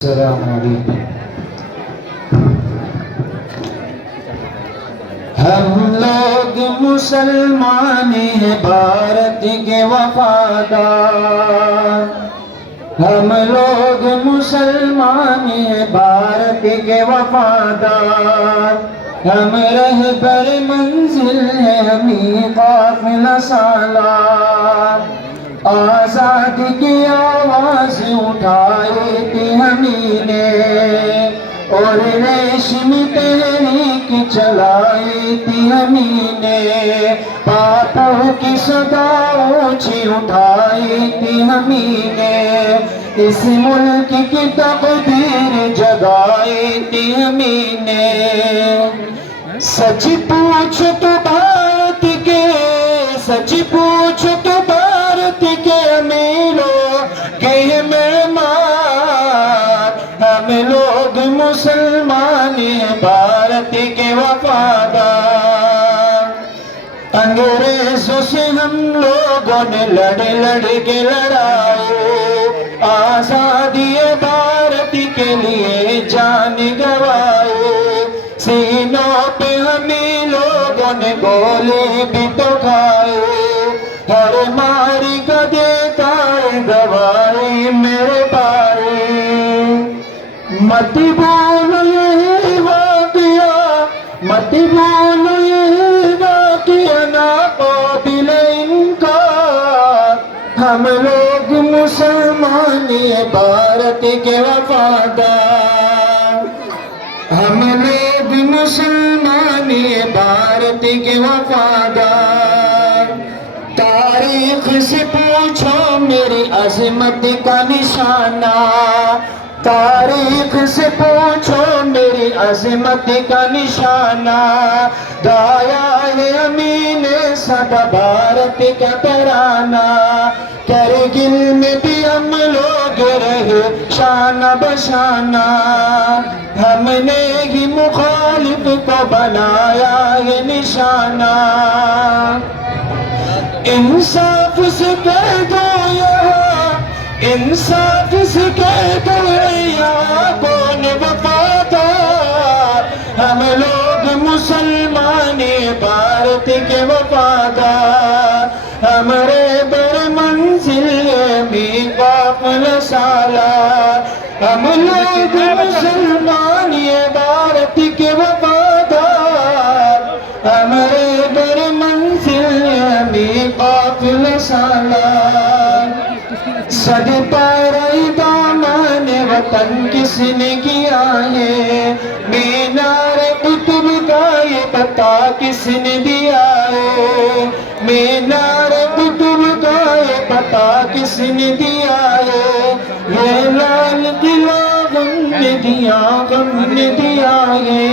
السلام علیکم۔ ہم لوگ مسلمان ہیں بھارت کے وفادار، ہم لوگ مسلمان ہیں بھارت کے وفادار، ہم رہبر منزل ہیں ہمیں قافلہ سالار، آزادی کی آواز اٹھائی تھی ہمیں نے اور ریشم تحریک چلائی تھی ہمیں نے، پاپوں کی صدا اونچی اٹھائی تھی ہمیں نے، اس ملک کی تقدیر جگائی تھی ہمیں نے۔ سچ پوچھ تو بھارت کے، سچ پوچھ تو بھارت کے امیروں کے مہمان، ہم لوگ مسلمان ہیں بھارت کے وفادار، انگریزوں سے ہم لوگوں نے لڑ کے لڑائی، آزادی بھارت کے لیے جان گوائی، سینوں پہ ہمیں لوگوں نے گولی بھی تو کھائی، ہر ماری کا دیتا ہے گواہی میرے بھائی، مت بھولو یہ واقعہ، مت بھولو یہ واقعہ ناقابل انکار، ہم لوگ مسلمان ہیں بھارت کے وفادار، ہم لوگ مسلمان ہیں بھارت کے وفادار، تاریخ سے پوچھو میری عظمت کا نشانہ، تاریخ سے پوچھو میری عظمت کا نشانہ، گایا ہے امین صدا بھارت کا ترانہ، کرگل میں بھی ہم لوگ رہے شانہ بشانہ، ہم نے ہی مخالف کو بنایا ہے نشانہ، انصاف سے کہہ دو یہاں، انصاف سے کہہ دو یہاں کون وفادار، ہم لوگ مسلمان بھارت کے وفادار، ہمارے بر منزل میں قافلہ سالار، ہم لوگ مسلمان بھارت کے وفادار، ہمارے بر منزل میں قافلہ سالار، صد پارہ دامن وطن کس نے کیا ہے، مینار قطب کا یہ پتہ کس نے دیا ہے، مینار قطب کا یہ پتہ کس نے دیا ہے، یہ لال قلعہ غم نے دیا، غم نے دیا ہے۔